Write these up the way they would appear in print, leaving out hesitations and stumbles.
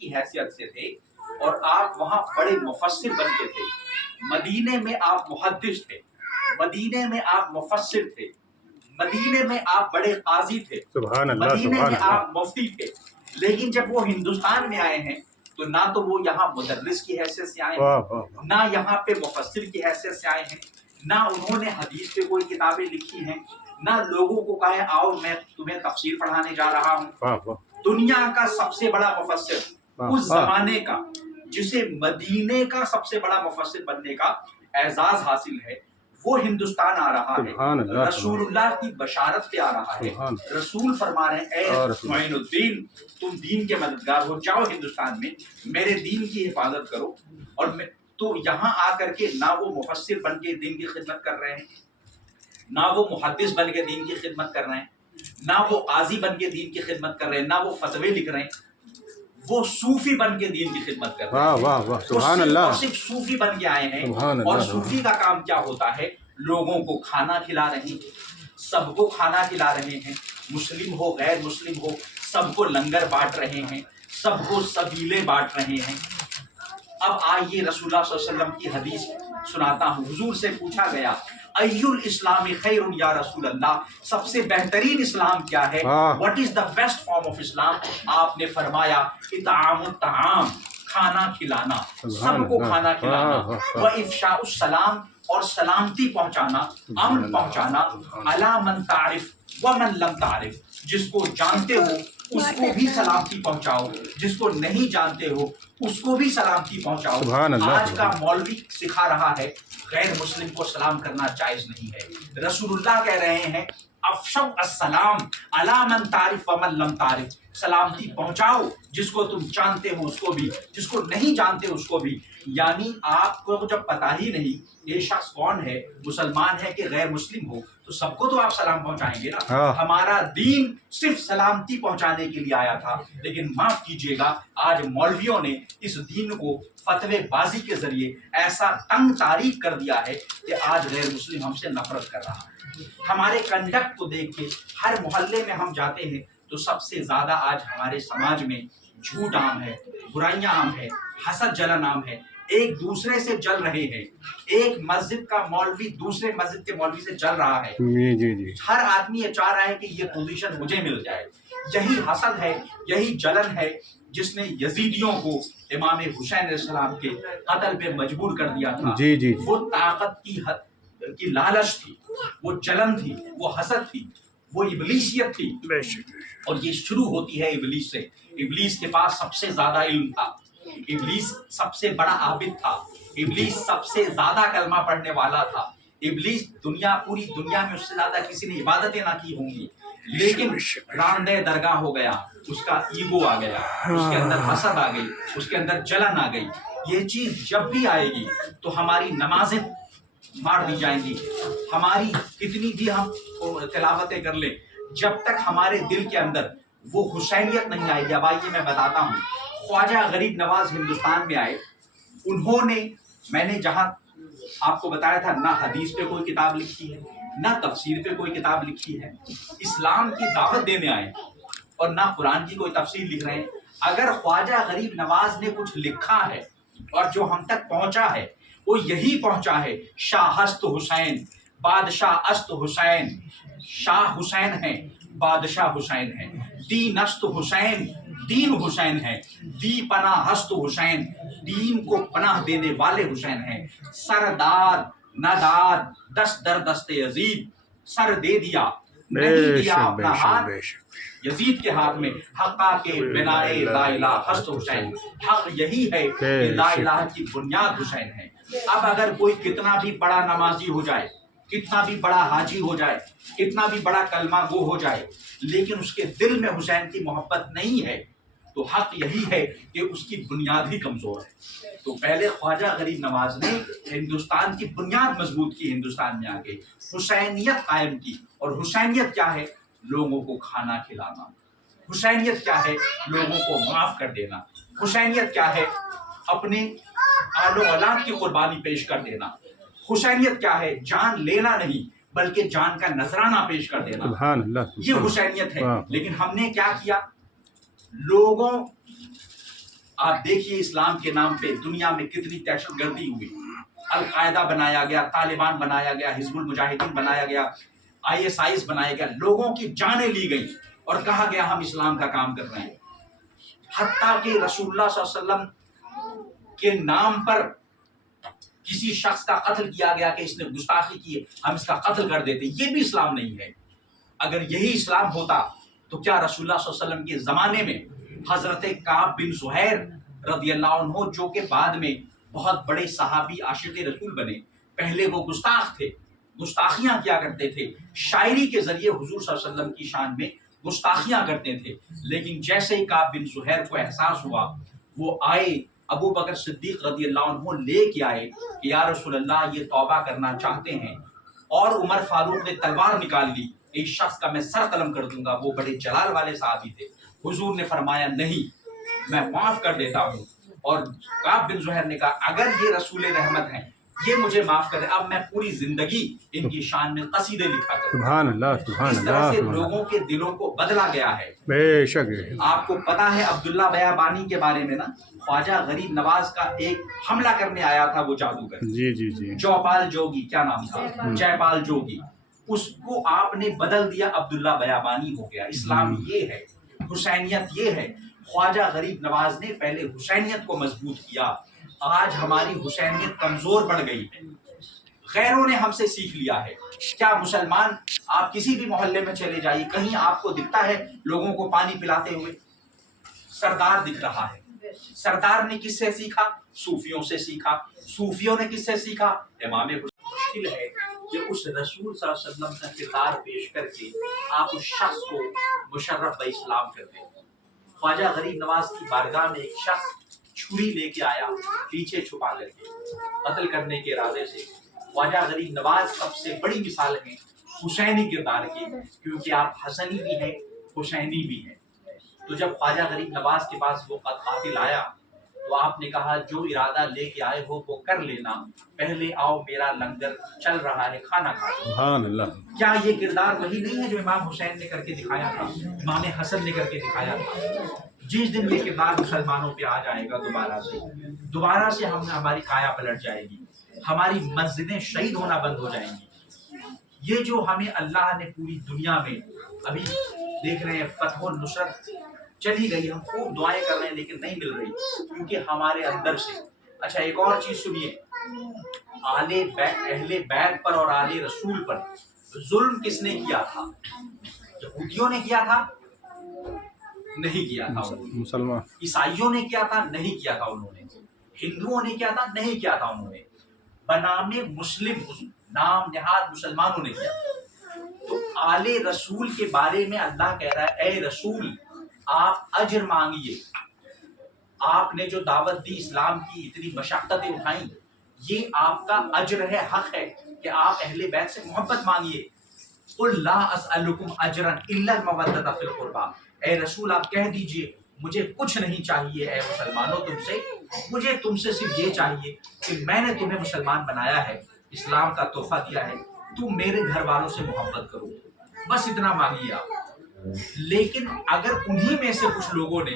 کی حیثیت سے تھے اور آپ وہاں بڑے مفسر بن کے تھے. مدینے میں آپ محدث تھے، مدینے میں آپ مفسر تھے، مدینے میں آپ بڑے قاضی تھے، سبحان اللہ مدینے سبحان میں اللہ. آپ مفتی تھے. لیکن جب وہ ہندوستان میں آئے ہیں تو نہ تو وہ یہاں مدرس کی حیثیت سے آئے واہ ہیں، واہ واہ. نہ یہاں پہ مفسر کی حیثیت سے آئے ہیں، نہ انہوں نے حدیث پہ کوئی کتابیں لکھی ہیں، نہ لوگوں کو کہا ہے آؤ میں تمہیں تفسیر پڑھانے جا رہا ہوں. واہ واہ. دنیا کا سب سے بڑا مفسر واہ اس واہ. زمانے کا، جسے مدینے کا سب سے بڑا مفسر بننے کا اعزاز حاصل ہے، وہ ہندوستان آ رہا ہے، سبحان اللہ رسول اللہ کی بشارت پہ آ رہا ہے. سبحان. رسول فرما رہے ہیں یا اے رسول معین الدین، تم دین کے مددگار ہو، جاؤ ہندوستان میں میرے دین کی حفاظت کرو. اور تو یہاں آ کر کے نہ وہ مفسر بن کے دین کی خدمت کر رہے ہیں، نہ وہ محدث بن کے دین کی خدمت کر رہے ہیں، نہ وہ قاضی بن کے دین کی خدمت کر رہے ہیں، نہ وہ فتوے لکھ رہے ہیں. وہ صوفی بن کے دین کی خدمت کر رہے ہیں. واہ واہ واہ. سبحان وہ اللہ صرف صوفی بن کے آئے ہیں. سبحان اور اللہ. صوفی کا کام کیا ہوتا ہے؟ لوگوں کو کھانا کھلا رہے ہیں، سب کو کھانا کھلا رہے ہیں، مسلم ہو غیر مسلم ہو سب کو لنگر بانٹ رہے ہیں، سب کو سبیلے بانٹ رہے ہیں. اب آئیے رسول اللہ صلی اللہ علیہ وسلم کی حدیث سناتا ہوں. حضور سے پوچھا گیا ای الاسلام خیر یا رسول اللہ، سب سے بہترین اسلام کیا ہے؟ What is the best form of Islam? آپ نے فرمایا اطعام الطعام، کھانا کھلانا، سب کو کھانا کھلانا، و افشاء السلام، اور سلامتی پہنچانا، امن پہنچانا، علی من تعرف ومن لم تعرف، جس کو جانتے ہو اس کو بھی سلامتی پہنچاؤ، جس کو نہیں جانتے ہو اس کو بھی سلامتی پہنچاؤ. آج کا مولوی سکھا رہا ہے غیر مسلم کو سلام کرنا جائز نہیں ہے. رسول اللہ کہہ رہے ہیں افشوا السلام علی من تعرف ومن لم تعرف، سلامتی پہنچاؤ جس کو تم جانتے ہو اس کو بھی، جس کو نہیں جانتے اس کو بھی. یعنی آپ کو جب پتہ ہی نہیں یہ شخص کون ہے، مسلمان ہے کہ غیر مسلم ہو، تو سب کو تو آپ سلام پہنچائیں گے نا. ہمارا دین صرف سلامتی پہنچانے کے لیے آیا تھا. لیکن معاف کیجیے گا آج مولویوں نے اس دین کو فتوے بازی کے ذریعے ایسا تنگ تاریخ کر دیا ہے کہ آج غیر مسلم ہم سے نفرت کر رہا ہے. ہمارے کنڈکٹ کو دیکھ کے ہر محلے میں ہم جاتے ہیں تو سب سے زیادہ آج ہمارے سماج میں جھوٹ عام ہے، برائیاں عام ہے، حسد جلن عام ہے، ایک دوسرے سے جل رہے ہیں. ایک مسجد کا مولوی دوسرے مسجد کے مولوی سے جل رہا ہے. ہر آدمی یہ چاہ رہا ہے کہ یہ پوزیشن مجھے مل جائے. یہی حسد ہے، یہی جلن ہے جس نے یزیدیوں کو امام حسین علیہ السلام کے قتل پہ مجبور کر دیا تھا. وہ طاقت کی لالچ تھی، وہ جلن تھی، وہ حسد تھی، وہ ابلیسیت تھی. اور یہ شروع ہوتی ہے ابلیس سے. ابلیس کے پاس سب سے زیادہ علم تھا، ابلیس سب سے بڑا عابد تھا، ابلیس سب سے زیادہ کلمہ پڑھنے والا تھا. ابلیس پوری دنیا میں اس سے زیادہ کسی نے عبادتیں نہ کی ہوں گی. لیکن راندے درگاہ ہو گیا، اس کا ایگو آ گیا، اس کے اندر حسد آ گئی، اس کے اندر جلن آ گئی. یہ چیز جب بھی آئے گی تو ہماری نمازیں مار دی جائیں گی. ہماری کتنی بھی ہم تلاوتیں کر لیں، جب تک ہمارے دل کے اندر وہ حسینیت نہیں آئے گی. اب آئیے میں بتاتا ہوں. خواجہ غریب نواز ہندوستان میں آئے، انہوں نے، میں نے جہاں آپ کو بتایا تھا، نہ حدیث پہ کوئی کتاب لکھی ہے، نہ تفسیر پہ کوئی کتاب لکھی ہے. اسلام کی دعوت دینے آئے اور نہ قرآن کی کوئی تفسیر لکھ رہے ہیں. اگر خواجہ غریب نواز نے کچھ لکھا ہے اور جو ہم تک پہنچا ہے وہ یہی پہنچا ہے، شاہ است حسین بادشاہ است حسین، شاہ حسین ہے بادشاہ حسین ہے، دین است حسین دین حسین ہے، دی پناہ ہست حسین، دین کو پناہ دینے والے حسین ہیں. سردار ندار دست در دست یزید، سر دے دیا نہیں دیا اپنا ہاتھ یزید کے ہاتھ میں. حقا کے بنائے لا الہ ہست حسین، حق یہی ہے کہ لا الہ کی بنیاد حسین ہے. اب اگر کوئی کتنا بھی بڑا نمازی ہو جائے، کتنا بھی بڑا حاجی ہو جائے، کتنا بھی بڑا کلمہ گو ہو جائے، لیکن اس کے دل میں حسین کی محبت نہیں ہے، تو حق یہی ہے کہ اس کی بنیاد ہی کمزور ہے. تو پہلے خواجہ غریب نواز نے ہندوستان کی بنیاد مضبوط کی، ہندوستان میں آ کے حسینیت قائم کی. اور حسینیت کیا ہے؟ لوگوں کو کھانا کھلانا. حسینیت کیا ہے؟ لوگوں کو معاف کر دینا. حسینیت کیا ہے؟ اپنے آل و اولاد کی قربانی پیش کر دینا. حسینیت کیا ہے؟ جان لینا نہیں بلکہ جان کا نذرانہ پیش کر دینا. سبحان اللہ. یہ حسینیت ہے. لیکن ہم نے کیا کیا؟ لوگوں آپ دیکھیے اسلام کے نام پہ دنیا میں کتنی دہشت گردی ہوئی، القاعدہ بنایا گیا، طالبان بنایا گیا، حزب المجاہدین بنایا گیا، ISIS بنایا گیا، لوگوں کی جانیں لی گئی اور کہا گیا ہم اسلام کا کام کر رہے ہیں۔ حتیٰ کہ رسول اللہ صلی اللہ علیہ وسلم کے نام پر کسی شخص کا قتل کیا گیا کہ اس نے گستاخی کی، ہم اس کا قتل کر دیتے، یہ بھی اسلام نہیں ہے۔ اگر یہی اسلام ہوتا تو کیا رسول اللہ صلی اللہ علیہ وسلم کے زمانے میں حضرت کعب بن زہیر رضی اللہ عنہ، جو کہ بعد میں بہت بڑے صحابی عاشق رسول بنے، پہلے وہ گستاخ تھے، گستاخیاں کیا کرتے تھے، شاعری کے ذریعے حضور صلی اللہ علیہ وسلم کی شان میں گستاخیاں کرتے تھے، لیکن جیسے ہی کعب بن زہیر کو احساس ہوا، وہ آئے، ابو بکر صدیق رضی اللہ عنہ لے کے آئے کہ یا رسول اللہ یہ توبہ کرنا چاہتے ہیں، اور عمر فاروق نے تلوار نکال لی، اس شخص کا میں سر قلم کر دوں گا، وہ بڑے جلال والے صحابی تھے۔ حضور نے فرمایا نہیں، میں معاف کر دیتا ہوں، اور کعب بن زہیر نے کہا اگر یہ رسول رحمت ہیں یہ مجھے معاف کر دے، اب میں پوری زندگی ان کی شان میں قصیدے لکھا کروں۔ سبحان اللہ، سبحان اس طرح سے اللہ، لوگوں کے دلوں کو بدلا گیا ہے۔ بے شک۔ آپ کو پتا ہے عبداللہ بیابانی کے بارے میں نا، خواجہ غریب نواز کا ایک حملہ کرنے آیا تھا وہ جادوگر، جی جی جی، چوپال جوگی، کیا نام تھا، جے پال جوگی، اس کو آپ نے بدل دیا، عبداللہ بیابانی ہو گیا۔ اسلام یہ ہے، حسینیت یہ ہے۔ خواجہ غریب نواز نے پہلے حسینیت کو مضبوط کیا، آج ہماری حسینیت کمزور پڑ گئی ہے، غیروں نے ہم سے سیکھ لیا ہے۔ کیا مسلمان، آپ کسی بھی محلے میں چلے جائیے، کہیں آپ کو دکھتا ہے لوگوں کو پانی پلاتے ہوئے؟ سردار دکھ رہا ہے۔ سردار نے کس سے سیکھا؟ صوفیوں سے سیکھا۔ صوفیوں نے کس سے سیکھا؟ امام حسین۔ مشکل ہے کہ اس رسول صلی اللہ علیہ وسلم کا کردار پیش کر کے آپ اس شخص کو مشرف اسلام کر دیں۔ خواجہ غریب نواز کی بارگاہ میں ایک شخص چھری لے کے آیا، پیچھے چھپا کر کے قتل کرنے کے ارادے سے۔ خواجہ غریب نواز سب سے بڑی مثال ہے حسینی کردار کی، کیونکہ آپ حسنی بھی ہیں، حسینی بھی ہیں۔ تو جب خواجہ غریب نواز کے پاس وہ قاتل آیا تو آپ نے کہا جو ارادہ لے کے آئے ہو وہ کر لینا، پہلے آؤ میرا لنگر چل رہا ہے، کھانا کھا لو۔ سبحان اللہ۔ کیا یہ کردار وہی نہیں ہے جو امام حسین نے کر کے دکھایا تھا، امام حسن نے کر کے دکھایا تھا؟ جس دن یہ کردار مسلمانوں پہ آ جائے گا دوبارہ سے ہماری کایا پلٹ جائے گی، ہماری مسجدیں شہید ہونا بند ہو جائیں گی۔ یہ جو ہمیں اللہ نے پوری دنیا میں ابھی دیکھ رہے ہیں فتح و نصرت چلی گئی، ہم خوب دعائیں کر رہے ہیں لیکن نہیں مل رہی، کیونکہ ہمارے اندر سے۔ اچھا ایک اور چیز سنیے، اہل بیت پر اور آل رسول پر ظلم کس نے کیا تھا؟ یہودیوں نے کیا تھا؟ نہیں کیا تھا انہوں نے۔ مسلمان عیسائیوں نے کیا تھا؟ نہیں کیا تھا انہوں نے۔ ہندوؤں نے کیا تھا؟ نہیں کیا تھا انہوں نے۔ بنام مسلم، نام نہاد مسلمانوں نے کیا۔ تو آل رسول کے بارے میں اللہ کہہ رہا ہے اے رسول آپ اجر مانگیے، آپ نے جو دعوت دی، اسلام کی اتنی مشقتیں اٹھائیں، یہ آپ کا اجر ہے، حق ہے کہ آپ اہل بیت سے محبت مانگیے۔ قل لا اسألکم اجرا الا المودۃ فی القربى، اے رسول آپ کہہ دیجئے مجھے کچھ نہیں چاہیے اے مسلمانوں تم سے، مجھے تم سے صرف یہ چاہیے کہ میں نے تمہیں مسلمان بنایا ہے، اسلام کا تحفہ دیا ہے، تم میرے گھر والوں سے محبت کرو، بس اتنا مانگیے آپ۔ لیکن اگر انہی میں سے کچھ لوگوں نے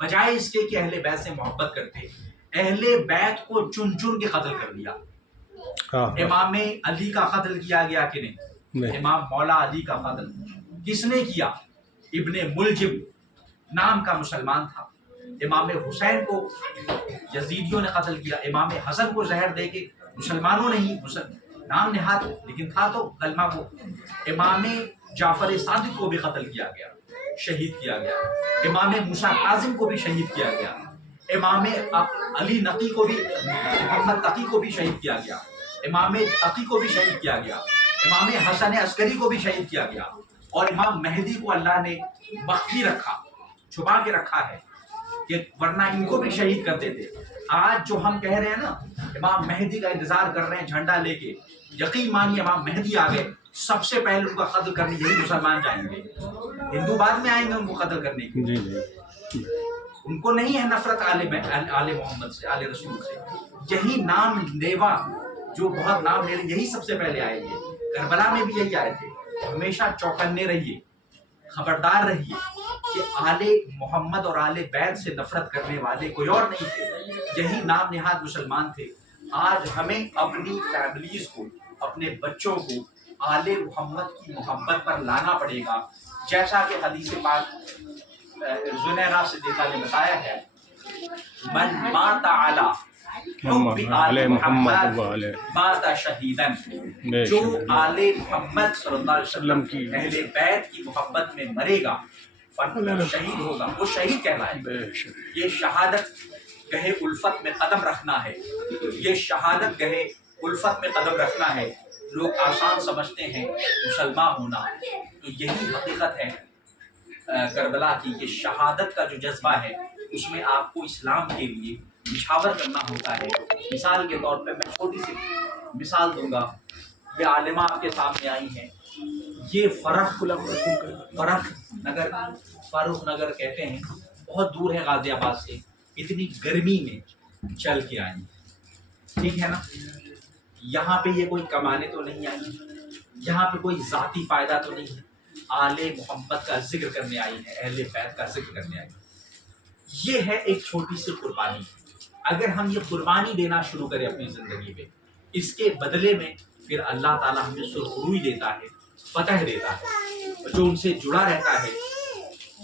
بجائے اس کے کہ اہل بیت سے محبت کرتے، اہل بیت کو چن چن کے قتل کر دیا۔ امام علی کا قتل کیا گیا کہ نہیں؟ امام مولا علی کا قتل کس نے کیا؟ ابن ملجم نام کا مسلمان تھا۔ امام حسین کو یزیدیوں نے قتل کیا، امام حسن کو زہر دے کے مسلمانوں نے ہی نام نہاد لیکن تھا تو کلمہ کو۔ امام جعفر صادق کو بھی قتل کیا گیا، شہید کیا گیا۔ امام موسیٰ کاظم کو بھی شہید کیا گیا۔ امام علی نقی کو بھی، محمد تقی کو بھی شہید کیا گیا۔ امام تقی کو بھی شہید کیا گیا۔ امام حسن عسکری کو بھی شہید کیا گیا۔ اور امام مہدی کو اللہ نے مخفی رکھا، چھپا کے رکھا ہے کہ ورنہ ان کو بھی شہید کر دیتے۔ آج جو ہم کہہ رہے ہیں نا امام مہدی کا انتظار کر رہے ہیں جھنڈا لے کے، یقین مانیے امام مہدی آ گئے، سب سے پہلے ان کا قتل کرنے یہی مسلمان جائیں گے، ہندو بعد میں آئیں گے ان کو قتل کرنے کے۔ ان کو نہیں ہے نفرت آل محمد سے، آل رسول سے، یہی نام لیوا جو بہت نام لے رہے یہی سب سے پہلے آئیں گے۔ کربلا میں بھی یہی آئے تھے۔ ہمیشہ چوکنے رہیے، خبردار رہیے، کہ آل محمد اور آل بیت سے نفرت کرنے والے کوئی اور نہیں تھے، یہی نام نہاد مسلمان تھے۔ آج ہمیں اپنی فیملیز کو، اپنے بچوں کو آل محمد کی محبت پر لانا پڑے گا، جیسا کہ حدیث پاک زنیرہ صدیقہ نے بتایا ہے، من مات علی حب آل محمد مات شہیدن، جو آل محمد صلی اللہ علیہ وسلم کی اہل بیت کی محبت میں مرے گا شہید ہوگا، وہ شہید کہلائے۔ یہ شہادت گہے الفت میں قدم رکھنا ہے، یہ شہادت گہے الفت میں قدم رکھنا ہے۔ لوگ آسان سمجھتے ہیں مسلمان ہونا، تو یہی حقیقت ہے کربلا کی، کہ شہادت کا جو جذبہ ہے اس میں آپ کو اسلام کے لیے نچھاور کرنا ہوتا ہے۔ مثال کے طور پہ میں چھوٹی سی مثال دوں گا، یہ عالمہ آپ کے سامنے آئی ہیں، یہ فاروق نگر کہتے ہیں، بہت دور ہے غازی آباد سے، اتنی گرمی میں چل کے آئی، ٹھیک ہے نا۔ یہاں پہ یہ کوئی کمانے تو نہیں آئی، یہاں پہ کوئی ذاتی فائدہ تو نہیں ہے، آل محمد کا ذکر کرنے آئی ہے، اہل بیت کا ذکر کرنے آئی ہے۔ یہ ہے ایک چھوٹی سی قربانی۔ اگر ہم یہ قربانی دینا شروع کریں اپنی زندگی میں، اس کے بدلے میں پھر اللہ تعالیٰ ہمیں سرخروئی دیتا ہے، فتح دیتا ہے۔ جو ان سے جڑا رہتا ہے،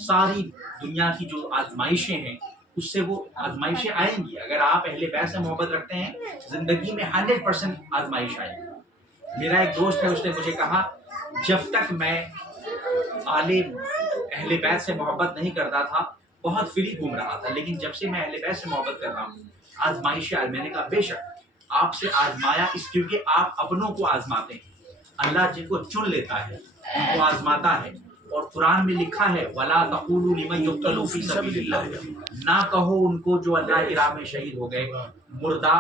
ساری دنیا کی جو آزمائشیں ہیں اس سے وہ آزمائشیں آئیں گی۔ اگر آپ اہل بیت سے محبت رکھتے ہیں، زندگی میں 100% آزمائش آئے گی۔ میرا ایک دوست ہے، اس نے مجھے کہا جب تک میں اہل بیت سے محبت نہیں کرتا تھا بہت فری گھوم رہا تھا، لیکن جب سے میں اہل بیت سے محبت کر رہا ہوں آزمائشیں آئی۔ میں نے کہا بے شک آپ سے آزمایا اس کیونکہ آپ اپنوں کو آزماتے ہیں، اللہ جن کو چن لیتا ہے ان کو آزماتا ہے۔ اور قرآن میں لکھا ہے وَلَا تَقُولُوا لِمَن يُقْتَلُ فِي سَبِيلِ اللَّهِ، نہ کہو ان کو جو اللہ کی راہ میں شہید ہو گئے مردہ،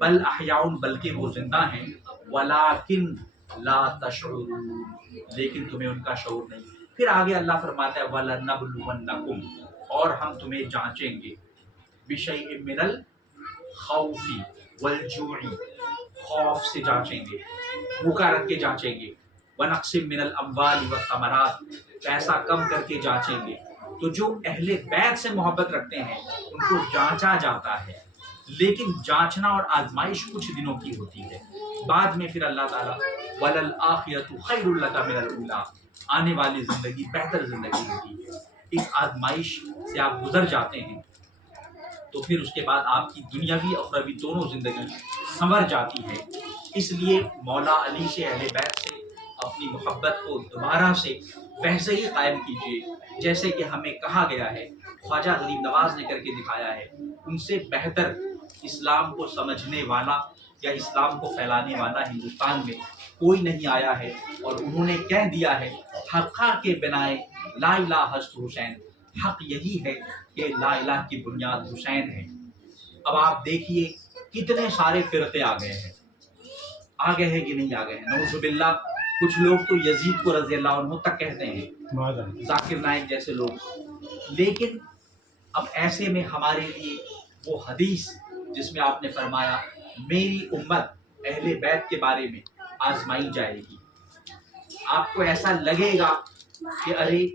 بل احیاء، بلکہ وہ زندہ ہیں، وَلَٰكِن لَا تَشْعُرُونَ، لیکن تمہیں ان کا شعور نہیں۔ پھر آگے اللہ فرماتا ہے وَلَنَبْلُوَنَّكُمْ، اور ہم تمہیں جانچیں گے، بِشَيْءٍ مِّنَ الْخَوْفِ وَالْجُوعِ، خوف سے جانچیں گے، بھوکا رکھ کے جانچیں گے، وَنَقْصٍ مِّنَ الْأَمْوَالِ وَالثَّمَرَاتِ، پیسہ کم کر کے جانچیں گے۔ تو جو اہل بیت سے محبت رکھتے ہیں ان کو جانچا جاتا ہے، لیکن جانچنا اور آزمائش کچھ دنوں کی ہوتی ہے، بعد میں پھر اللہ تعالیٰ وَلَلْآخِرَةُ خَيْرٌ لَكَ مِنَ الْأُولَىٰ، آنے والی زندگی بہتر زندگی ہوتی ہے۔ اس آزمائش سے آپ گزر جاتے ہیں تو پھر اس کے بعد آپ کی دنیاوی اور اخروی دونوں زندگی سنور جاتی ہے۔ اس لیے مولا علی سے، اہل بیت سے اپنی محبت کو دوبارہ سے ویسے ہی قائم کیجیے جیسے کہ ہمیں کہا گیا ہے، خواجہ غریب نواز نے کر کے دکھایا ہے۔ ان سے بہتر اسلام کو سمجھنے والا یا اسلام کو پھیلانے والا ہندوستان میں کوئی نہیں آیا ہے، اور انہوں نے کہہ دیا ہے حقہ کے بنائے لا الہ ہست حسین، حق یہی ہے کہ لا الہ کی بنیاد حسین ہے۔ اب آپ دیکھیے کتنے سارے فرقے آ گئے ہیں، آ گئے ہیں کہ نہیں آ گئے ہیں، نعوذ باللہ۔ کچھ لوگ تو یزید کو رضی اللہ عنہ تک کہتے ہیں، ذاکر نائک جیسے لوگ۔ لیکن اب ایسے میں ہمارے لیے وہ حدیث جس میں آپ نے فرمایا میری امت اہل بیت کے بارے میں آزمائی جائے گی، آپ کو ایسا لگے گا کہ ارے